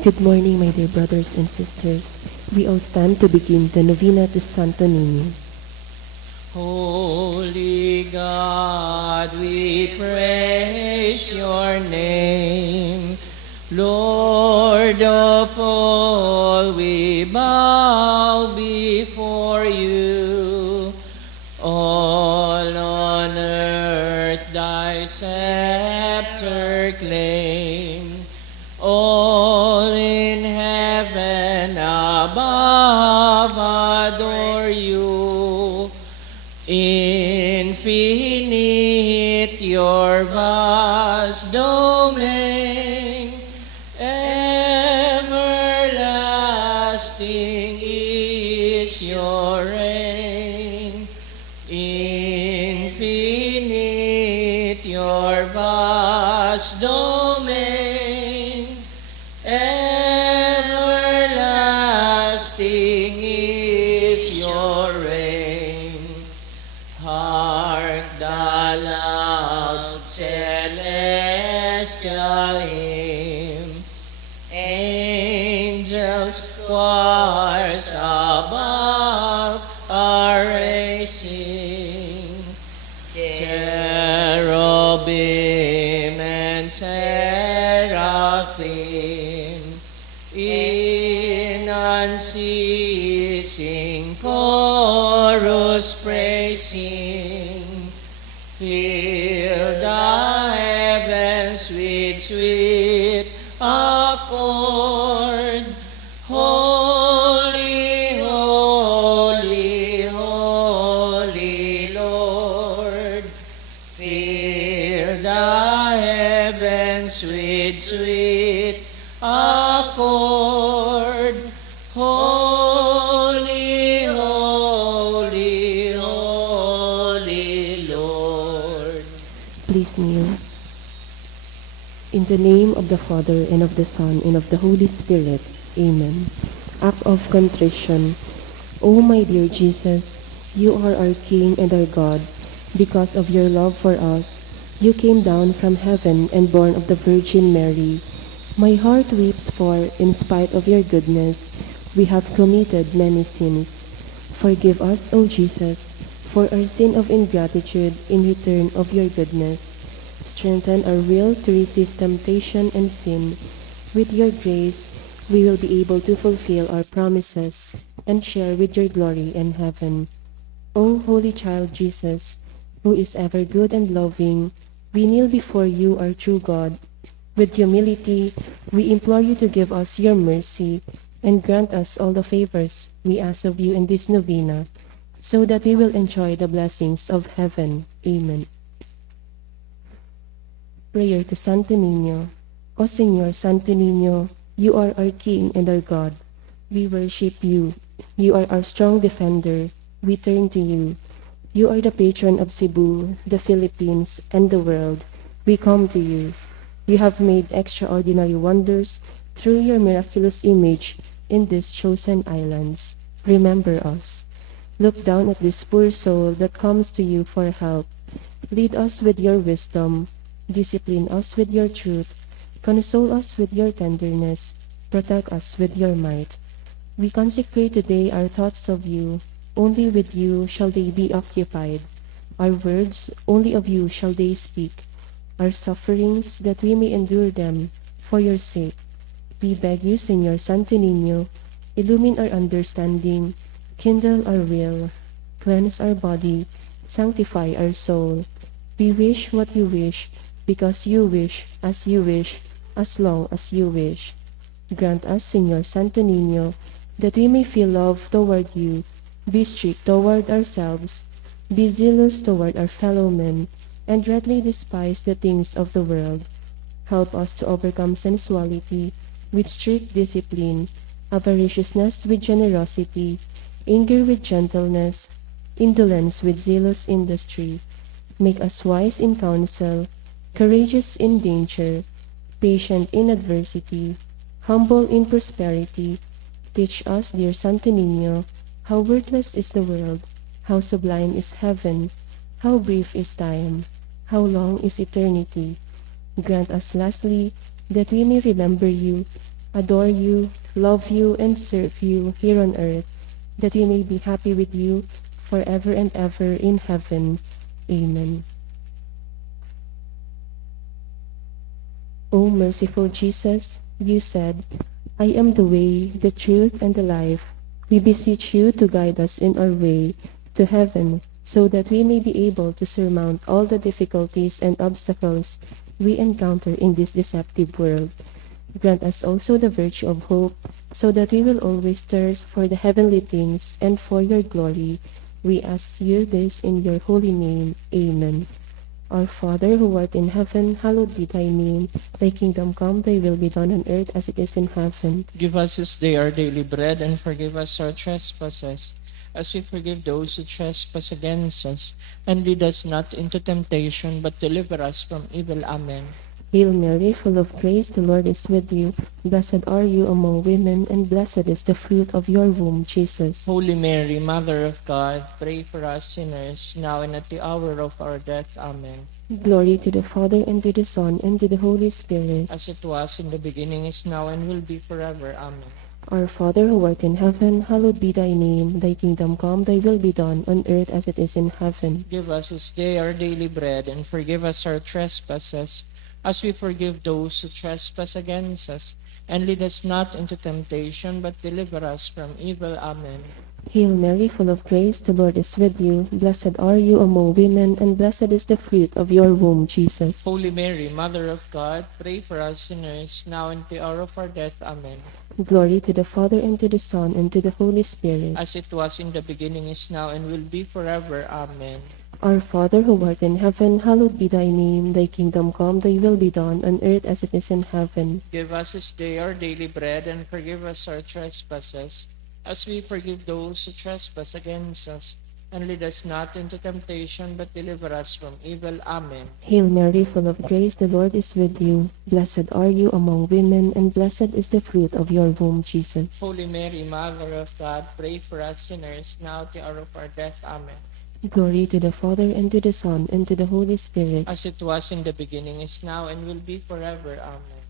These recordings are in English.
Good morning, my dear brothers and sisters. We all stand to begin the novena to Santo Niño. Holy God, we praise your name. Lord of all, we bow before you. All on earth thy scepter claim. All in heaven above adore you. Infinite your vast domain, everlasting is your reign. Infinite your vast domain, everlasting is your reign. Hark the loud celestial hymn, angels choirs above are raising, cherubim and seraphim in unceasing chorus praising. Fill the heavens with sweet accord. Holy, holy, holy Lord. Fill the heavens with sweet accord. Holy, holy, holy Lord. Please kneel. In the name of the Father, and of the Son, and of the Holy Spirit. Amen. Act of contrition. O my dear Jesus, you are our King and our God. Because of your love for us, you came down from heaven and born of the Virgin Mary. My heart weeps for, in spite of your goodness, we have committed many sins. Forgive us, O Jesus, for our sin of ingratitude in return of your goodness. Strengthen our will to resist temptation and sin. With your grace, we will be able to fulfill our promises and share with your glory in heaven. O Holy Child Jesus, who is ever good and loving, we kneel before you, our true God. With humility, we implore you to give us your mercy and grant us all the favors we ask of you in this novena, so that we will enjoy the blessings of heaven. Amen. Prayer to Santo Niño. O Señor, Santo Niño, you are our King and our God. We worship you. You are our strong defender. We turn to you. You are the patron of Cebu, the Philippines, and the world. We come to you. You have made extraordinary wonders through your miraculous image in these chosen islands. Remember us. Look down at this poor soul that comes to you for help. Lead us with your wisdom. Discipline us with your truth. Console us with your tenderness. Protect us with your might. We consecrate today our thoughts of you. Only with you shall they be occupied. Our words, only of you shall they speak. Our sufferings, that we may endure them for your sake. We beg you, Señor Santo Niño, illumine our understanding, kindle our will, cleanse our body, sanctify our soul. We wish what you wish, because you wish, as long as you wish. Grant us, Señor Santo Niño, that we may feel love toward you, be strict toward ourselves, be zealous toward our fellow men, and dreadly despise the things of the world. Help us to overcome sensuality with strict discipline, avariciousness with generosity, anger with gentleness, indolence with zealous industry. Make us wise in counsel, courageous in danger, patient in adversity, humble in prosperity. Teach us, dear Santo Niño, how worthless is the world, how sublime is heaven, how brief is time, how long is eternity. Grant us lastly that we may remember you adore you, love you, and serve you here on earth, that we may be happy with you forever and ever in heaven. Amen. O merciful Jesus, you said, I am the way, the truth, and the life. We beseech you to guide us in our way to heaven, so that we may be able to surmount all the difficulties and obstacles we encounter in this deceptive world. Grant us also the virtue of hope, so that we will always thirst for the heavenly things and for your glory. We ask you this in your holy name. Amen. Our Father, who art in heaven, hallowed be thy name. Thy kingdom come, thy will be done on earth as it is in heaven. Give us this day our daily bread, and forgive us our trespasses, as we forgive those who trespass against us. And lead us not into temptation, but deliver us from evil. Amen. Hail Mary, full of grace, the Lord is with you. Blessed are you among women, and blessed is the fruit of your womb, Jesus. Holy Mary, Mother of God, pray for us sinners, now and at the hour of our death. Amen. Glory to the Father, and to the Son, and to the Holy Spirit. As it was in the beginning, is now, and will be forever. Amen. Our Father, who art in heaven, hallowed be thy name. Thy kingdom come, thy will be done, on earth as it is in heaven. Give us this day our daily bread, and forgive us our trespasses, as we forgive those who trespass against us. And lead us not into temptation, but deliver us from evil. Amen. Hail Mary, full of grace, the Lord is with you. Blessed are you among women, and blessed is the fruit of your womb, Jesus. Holy Mary, Mother of God, pray for us sinners, now and at the hour of our death. Amen. Glory to the Father, and to the Son, and to the Holy Spirit. As it was in the beginning, is now, and will be forever. Amen. Our Father, who art in heaven, hallowed be thy name. Thy kingdom come, thy will be done, on earth as it is in heaven. Give us this day our daily bread, and forgive us our trespasses, as we forgive those who trespass against us. And lead us not into temptation, but deliver us from evil. Amen. Hail Mary, full of grace, the Lord is with you. Blessed are you among women, and blessed is the fruit of your womb, Jesus. Holy Mary, Mother of God, pray for us sinners, now at the hour of our death. Amen. Glory to the Father, and to the Son, and to the Holy Spirit. As it was in the beginning, is now, and will be forever. Amen.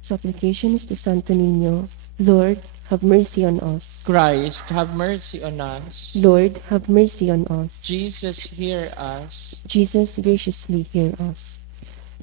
Supplications to Santo Niño. Lord, have mercy on us. Christ, have mercy on us. Lord, have mercy on us. Jesus, hear us. Jesus, graciously hear us.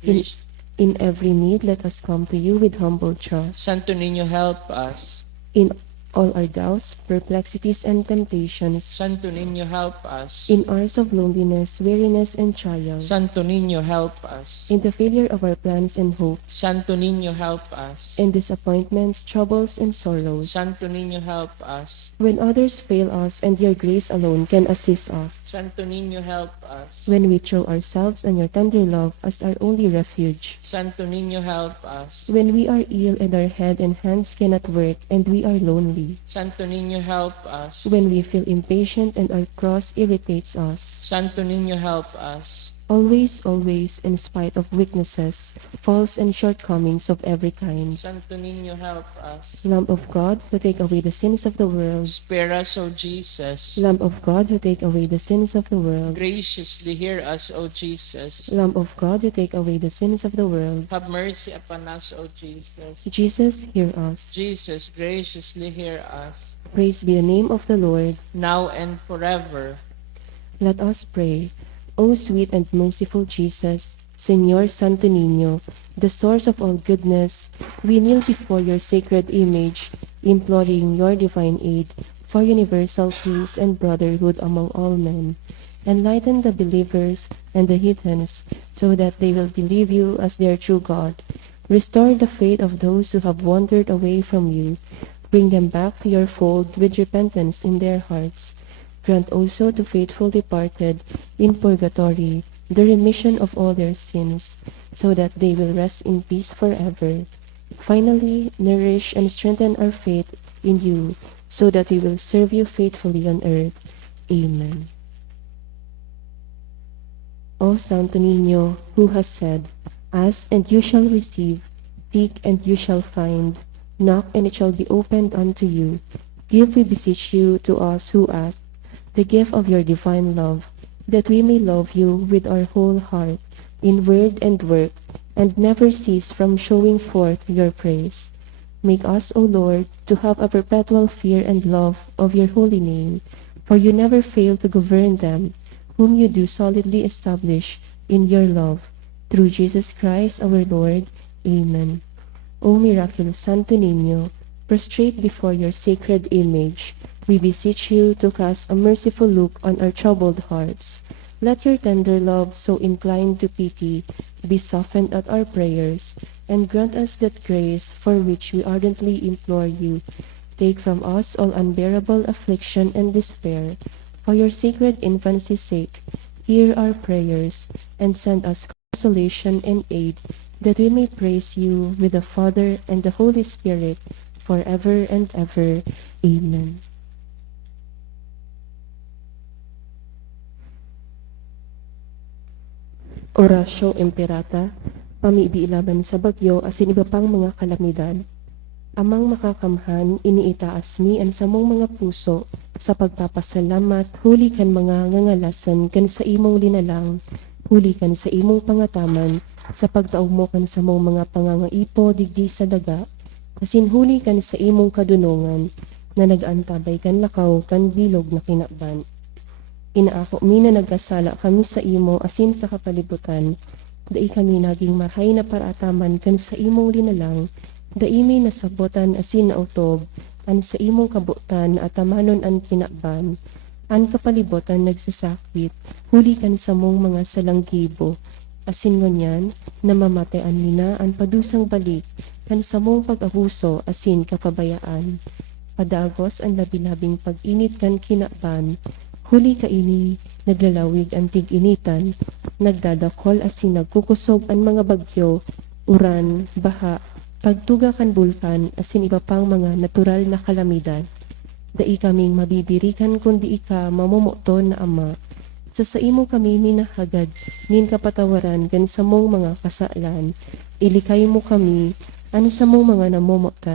Grace- In every need, let us come to you with humble trust. Santo Niño, help us. In all our doubts, perplexities, and temptations, Santo Niño, help us. in hours of loneliness, weariness, and trials, Santo Niño, help us. in the failure of our plans and hopes, Santo Niño, help us. in disappointments, troubles, and sorrows, Santo Niño, help us. when others fail us and your grace alone can assist us, Santo Niño, help us. when we throw ourselves on your tender love as our only refuge, Santo Niño, help us. when we are ill and our head and hands cannot work and we are lonely, Santo Niño, help us. when we feel impatient and our cross irritates us. Santo Niño, help us. Always, always, in spite of weaknesses, faults, and shortcomings of every kind. Santo Niño, help us. Lamb of God, who take away the sins of the world. Spare us, O Jesus. Lamb of God, who take away the sins of the world. Graciously hear us, O Jesus. Lamb of God, who take away the sins of the world. Have mercy upon us, O Jesus. Jesus, hear us. Jesus, graciously hear us. Praise be the name of the Lord. Now and forever. Let us pray. O sweet and merciful Jesus, Señor Santo Niño, the source of all goodness, we kneel before your sacred image, imploring your divine aid for universal peace and brotherhood among all men. Enlighten the believers and the heathens, so that they will believe you as their true God. Restore the faith of those who have wandered away from you. Bring them back to your fold with repentance in their hearts. Grant also to faithful departed in purgatory the remission of all their sins, so that they will rest in peace forever. Finally, nourish and strengthen our faith in you, so that we will serve you faithfully on earth. Amen. O Santo Niño, who has said, Ask and you shall receive, seek and you shall find, knock and it shall be opened unto you. Give, we beseech you, to us who ask, the gift of your divine love, that we may love you with our whole heart, in word and work, and never cease from showing forth your praise. Make us, O Lord, to have a perpetual fear and love of your holy name, for you never fail to govern them, whom you do solidly establish in your love. Through Jesus Christ our Lord. Amen. O miraculous Santo Niño, prostrate before your sacred image, we beseech you to cast a merciful look on our troubled hearts. Let your tender love, so inclined to pity, be softened at our prayers, and grant us that grace for which we ardently implore you. Take from us all unbearable affliction and despair. For your sacred infancy's sake, hear our prayers, and send us consolation and aid, that we may praise you with the Father and the Holy Spirit, forever and ever. Amen. Orasyo Imperata, pamiibilaban sa bagyo asin iba pang mga kalamidad. Amang makakamhan, iniitaas mi ang samong mga puso sa pagpapasalamat, huli kan mga ngangalasan kan sa imong linalang, huli kan sa imong pangataman, sa pagtaog mo kan sa mong mga pangangaipo digdi sa daga, asin huli kan sa imong kadunungan, na nag-antabay kan lakaw kan bilog na kinakban. Inaako mi na nagkasala kami sa imo asin sa kapalibutan, dai kami naging mahay na parataman kan sa imong linalang, daimi nasabotan asin na utob, an sa imong kabutan at tamanon an kinakban, an kapalibutan nagsasakit, huli kan sa mong mga salanggibo, asin ngunyan, namamatayan nina an padusang balik, kan sa mong pag-abuso asin kapabayaan. Padagos ang labi-labing pag-init kan kinakban, huli kaini, naglalawig ang tig-initan, nagdadakol asin nagkukusog ang mga bagyo, uran, baha, pagtuga kan bulkan asin iba pang mga natural na kalamidad. Dai kaming mabibirikan kundi ika mamumuto na Ama. Sa imo kami minahagad, nin kapatawaran gan sa mong mga kasalan, ilikay mo kami, an sa mong mga namumutan.